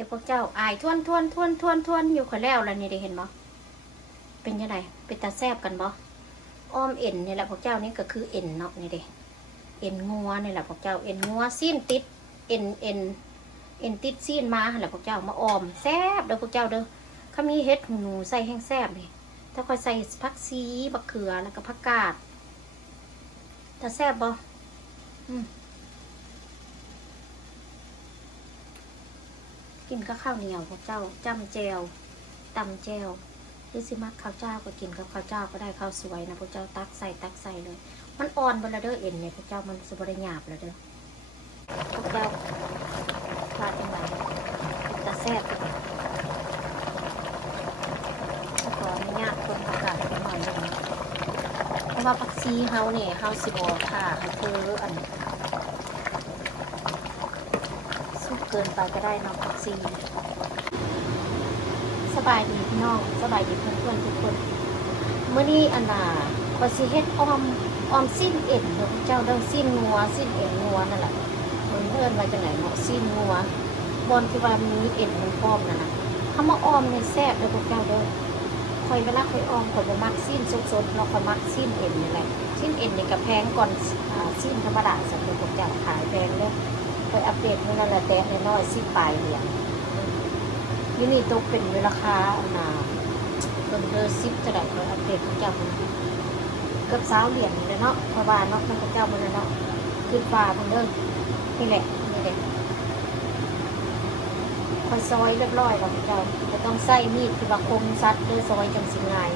ดี๋ยวพวกเจ้าอายทวนทวนทวนทวนทวนอยู่คนแล้วแล้วนี่ได้เห็นบ่เป็นยังไงเป็นตาแซบกันบ่อ้อมเอ็นนี่แหละพวกเจ้านี่ก็คือเอ็นเนาะนี่เด้เอ็นงัวนี่แหละพวกเจ้าเอ็นงัวสิ้นติดเอ็นเอ็นเอ็นติดซีนมาแหละพวกเจ้ามาออมแซบเด้อพวกเจ้าเด้อเขามีเฮ็ดหูหนูใส่แห้งแซบนี่ถ้าคอยใส่ผักซีบักเขือแล้วก็ผักกาดตาแซบบ่อืม กินกับข้าวเหนียวพวกเจ้าจ้ำแจวตำแจวหรือสิมักข้าวเจ้าก็กินกับข้าวเจ้าก็ได้ข้าวสวยนะพวกเจ้าตักใส่ตักใส่เลย มันอ่อนบละเด้อเอ็นเนี่ยพวกเจ้ามันสบริหยาบและเด้อพวกเจ้าพลาดยังไงตาแซ่บขออนุญาตคนประกาศหน่อยนึงเพราะว่าผักซีเฮาเนี่ยเฮาสิบอค่ะคืออัน สุก เกินไปก็ได้เน้องผักซีสบายดีพี่น้องสบายดีเพื่อนๆทุกคนเมื่อนี้อันน่ะก็สิเฮ็ดออมออมสิ้นเอ็นเด้อเจ้าเด้อสิ้นงัวสิ้นเอ็นงัวนั่นแหละเพิ่นเอิ้นว่าจังไหนเนาะสิ้นงัวบอนที่ว่ามีเอ็นมันพร้อมนั่นนะคำว่าออมเนี่ยแซ่บเด้อพระเจ้าเด้อคอยเวลาคอยออมคอยบ่มักสิ้นสดๆเนาคอยมักสิ้นเอ็นนี่แหละสิ้นเอ็นนี่ก็แพงก่อนสิ้นธรรมดาสักเด้อพระเจ้าขายแพงเด้อ ไปอัปเดตเมื่อนั้นแหละแต่น้อยสิปลายเหรียญยูนี่ตกเป็นเวลาคาอันาเบิ่งเดอซิปจะได้ไปอัปเดตของเจ้ามันเกือบสาวเหรียญเลยเนาะพระว่าเนาะมันเจ้ามันเนาะขึ้นฟ้ามันเด้อนี่แหละนี่แหละคอยซอยเรียบร้อยแล้วเจ้าจะต้องใส่มีดที่ว่าคมซัดเด้อซอยจังสิง่าย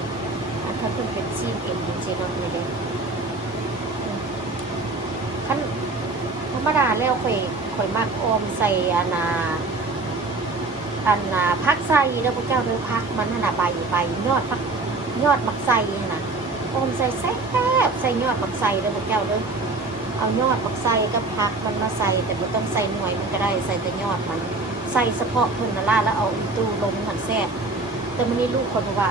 อันถ้าเพิ่นเป็นซีนเอ็นจริงๆเนาะนี่เด้ขั้นธรรมดาแล้วข่อย ข่อยมักออมใส่อันนาอันนาพักใส่แล้วพระเจ้าเด้อพักมันน่ะนะใบใบยอดพักยอดมักใส่น่ะออมใส่แซ่บใส่ยอดมักใส่เด้อพระเจ้าเด้อเอายอดมักใส่กับพักมันมาใส่แต่ไม่ต้องใส่หน่วยมันก็ได้ใส่แต่ยอดมันใส่เฉพาะเพิ่นน่ะล่ะแล้วเอาอีตู้ลงหันแซ่บแต่มันนี่ลูกคนว่า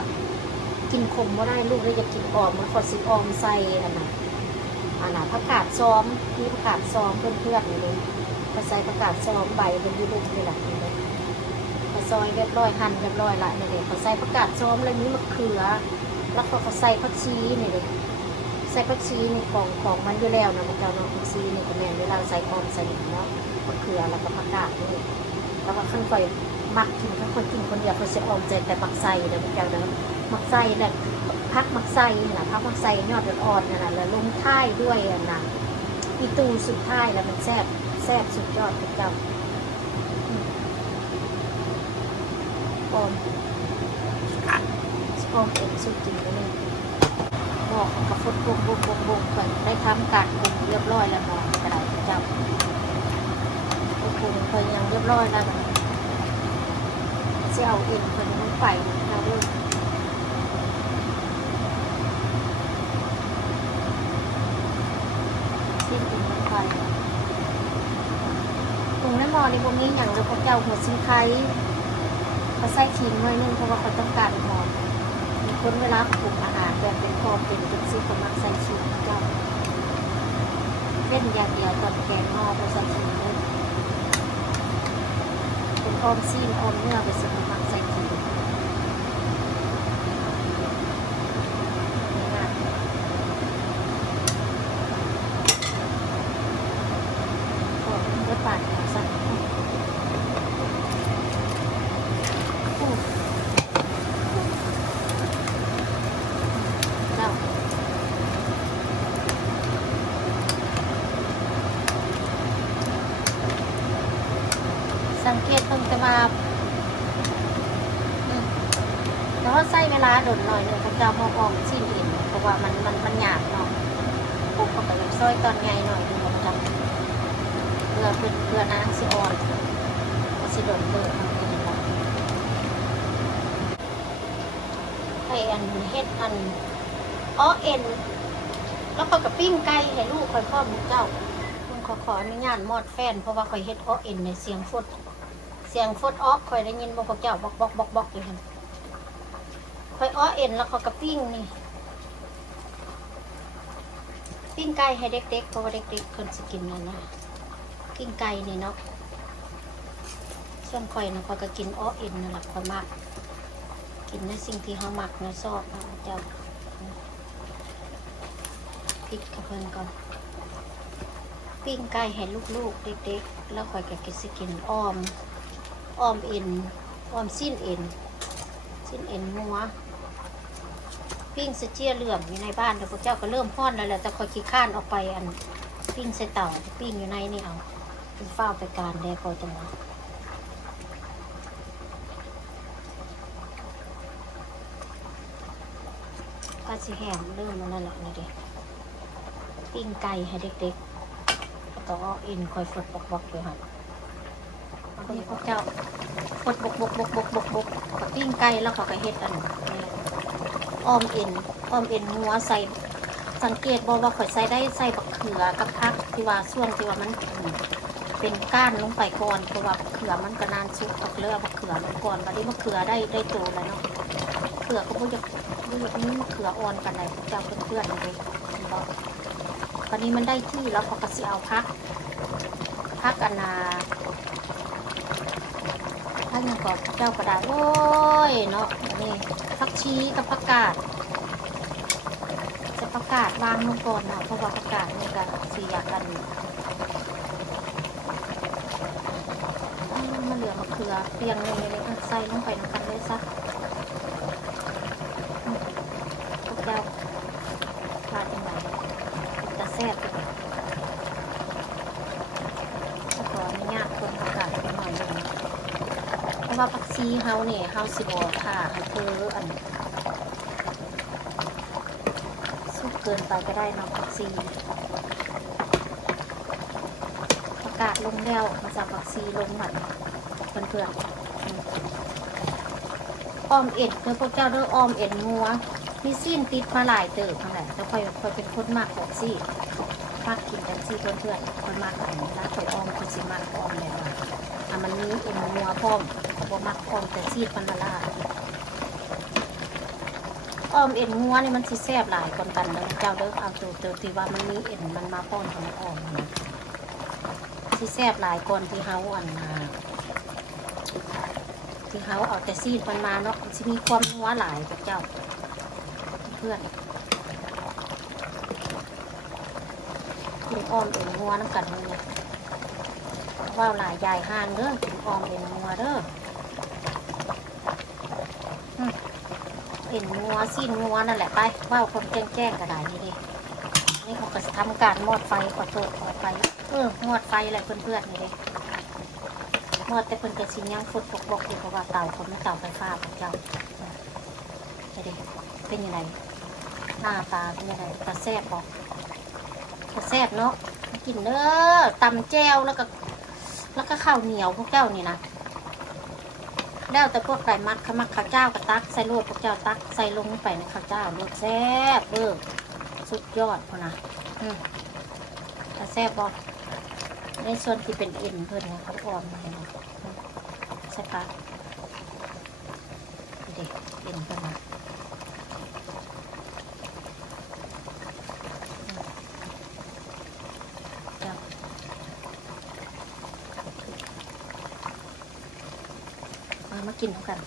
กินขมบ่ได้ลูกเลยจะกินออมมันขอสิออมใส่อันนะอันน่ะผักกาดซ้อมที่ผักกาดซ้อมเพื่อนๆนี่เลย มาใส่ผักกาดซ้อมใบเป็นยูรูปนี่แหละนี่เลยมาซอยเรียบร้อยหั่นเรียบร้อยละนี่เลยเขาใส่ผักกาดซ้อมแล้วนี้มะเขือ แล้วเขาก็ใส่ผักชีนี่เลยใส่ผักชีนี่ของของมันอยู่แล้วนะมันเจ้าเนาะผักชีนี่ก็แม่นเวลาใส่ออมใส่นี่เนาะมะเขือแล้วก็ผักกาดนี่แล้วก็ขั้นค่อยมักกินขั้นค่อยกินคนเดียวเขาจะออมใจแต่มักใส่เด้อมันเจ้าเด้อมักใส่เนี่ยพักมักไซนะพักมักไซยอดอ่อนๆนะนะแล้วลงท้ายด้วยอันนะอีตูสุดท้ายแล้วมันแซ่บ แซ่บสุดยอดพระจ้าอืมออมเอ็มสุดจริงเลยบอกกับฟุตบงบงบงบงเปิดได้ทำการปรุงเรียบร้อยแล้วนาะกระไรพระจ้าปรุงเพิ่นยังเรียบร้อยแล้วเจ้าเอ็นเพิ่นมันไปเจ้าเรื่อง สิ้นเป็นรถไฟตรงนั้นมอ ในพวกนี้อย่างเราพวกเจ้าหัวซิงไคเขาใส่ขิงหน่อยนึงเพราะว่าเขาต้องการหอมมีคนเวลาปรุงอาหารแบบเป็นพอเป็นเป็นซีเขามักใส่ขิงเจ้าเป็นอย่างเดียวตอนแกงหม้อเขาใส่ขิงเลยเป็นออมซีนออมเนื้อไปสิเขามักใส่ขิงนี่นะขอเป็นเลือดปาดหัวสั่นโอ้เจ้า สังเกตเพิ่งจะ มาแต่ว่าใส่เวลาโดนหน่อยหนึ่งพระเจ้าพอออมสิ้นเห็นเพราะว่ามันมันมันหยาบเนาะพวกก็อยากซอยตอนไงหน่อยหนึงพระเจ้าเพื่อเพื่อเพื่อนางสิอ่อนก็สิโดนเบิดเอไปดีกว่าให้อันเฮ็ดอันอ้อเอ็น แล้วก็กับปิ้งไก่ให้ลูกคอยพ่อมเจ้าผมขอขออนุญาตมอดแฟน เพราะว่าคอยเฮ็ดอ้อเอ็นในเสียงฟด เสียงฟดออกคอยได้ยินบอกเจ้าบอกบอกบอกบอกอยู่หั่นคอยอ้อเอ็นแล้วเขาก็ปิ้งนี่ ปิ้งไก่ให้เด็กๆเพราะว่าเด็กๆคนสกินนั่นนะปิ้งไก่นี่เนาะส่วนข่อยนะข่อยก็กินอ้อเอ็นนั่นแหละข่อยมักกินในสิ่งที่เขามักนะชอบนะเจ้าพริกกับเพิ่นก่อนปิ้งไก่ให้ลูกๆเด็กๆ แล้วข่อยก็กินสกินอ้อม อ้อมเอ็นอ้อมสิ้นเอ็นสิ้นเอ็นงัวปิ้งเสเจียเหลื่อมอยู่ในบ้านแต่พวกเจ้าก็เริ่มพ่อนแล้วแหละแต่คอยขี้ข้านออกไปอันปิ้งใส่เต่าปิ้งอยู่ในนี่เอาเป็นเฝ้าไปการแดคอยจังหวะก็สิแหมเริ่มแล้วนั่นแหละนี่เด็ปิ้งไก่ให้เด็กๆแล้วก็เอาเอ็นคอยฟดบกๆอยู่ค่ะ นี่พวกเจ้าฟดบกบกบกบกบกบกกับปิ้งไก่แล้วเขาก็เฮ็ดอันอ้อมเอ็นอ้อมเอ็นงัวใส่ สังเกตบอกว่าข่อยใส่ได้ใส่บักเขือกับพักที่ว่าช่วงที่ว่ามันเป็นก้านลงไปก่อนเพราะว่าบักเขือมันก็นานสุกเอาเลือบักเขือลงก่อนวันนี้บักเขือได้ได้โตแล้วเนาะเขือก็บ่อยากบ่อยากนี้มะเขืออ่อนกันไหนเจ้าเพื่อนๆเลยบอกวันนี้มันได้ที่แล้วเขาก็สิเอาพักพักอันนา พักยังกอบเจ้ากระดาษโอ้ยเนาะนี่พักชีกับผักกาดจะประกาศวางลงก่อนเนาะเพราะว่าประกาศนี่ก็สีอยากกันมาเหลือมะเขือเพียงเลยเลยใส่ลงไปน้ำกันเลยซะอืมพวกเจ้าทานยังไงเป็นตะแซ่บเลยขออนุญาตคนประกาศไปหน่อยหนึง เพราะว่าผักชีเฮาเนี่ยเฮาสิบอค่ะคืออันสุกเกินไปก็ได้เนาะผักซีประกาศลงแล้วมาจากผักซีลงหมันเพื่อนๆออมเอ็ดเด้อพวกเจ้าเด้ออ้อมเอ็ดงัวมีซีนติดมาหลายเติบมาแหละแต่ค่อยค่อยเป็นคนมากแบบซีมากกินแบบซีเพื่อนๆคนมากอันนี้แล้วค่อยออมคือสิมากออมเลย ว่ามันมีเอ็นงัวพร้อมเขาบอกมากอ้อมแต่ซีดมันมาลาอ้อมเอ็นงัวนี่มันสิแซ่บหลายคนกันเลยเจ้าเด้อเอาตัวตัวที่ว่ามันมีเอ็นมันมาป้อนของมันอ้อมสิแซ่บหลายคนที่เฮาอันนาที่เฮาเอาแต่ซีดมันมาเนาะมันสิมีความนัวหลายกับเจ้า เพื่อนกินอ้อมเอ็นงัวน้ำกันเลย ว่าวหลายใหญ่ห้างเด้อกินออมเอ็นงัวเด้อเห็นงัวสิ้นงัวนั่นแหละไปว่าวคนแจ้งแจ้งๆก็ได้นี่ดินี่เขาก็จะทำการมอดไฟขอโทษขอไฟเออมอดไฟอะไรเพื่อนๆนี่ดิมอดแต่เพิ่นกระชินยังฟุดปกๆอยู่เพราะว่าเต่าเขาไม่เต่าไฟฟ้าของเจ้านี่ดิเป็นยังไงหน้าตาเป็นยังไงกระแซบบอกกระแซบเนาะกินเด้อตำแจวแล้วก็ แล้วก็ข้าวเหนียวพวกเจ้านี่นะแล้วแต่พวกไก่มัดขมักข้าวเจ้ากับตักใส่ลวดพวกเจ้าตักใส่ลงไปในข้าวเจ้าลวดแซ่บเด้อสุดยอดพอนะอืมแต่แซ่บบอกในส่วนที่เป็นเอ็นเพื่อนนะเขาอ่อนมาเลยนะใช่ปะเด็กเอ็นเพื่อนนะอืมเจ้ามามา กินเท่ากัน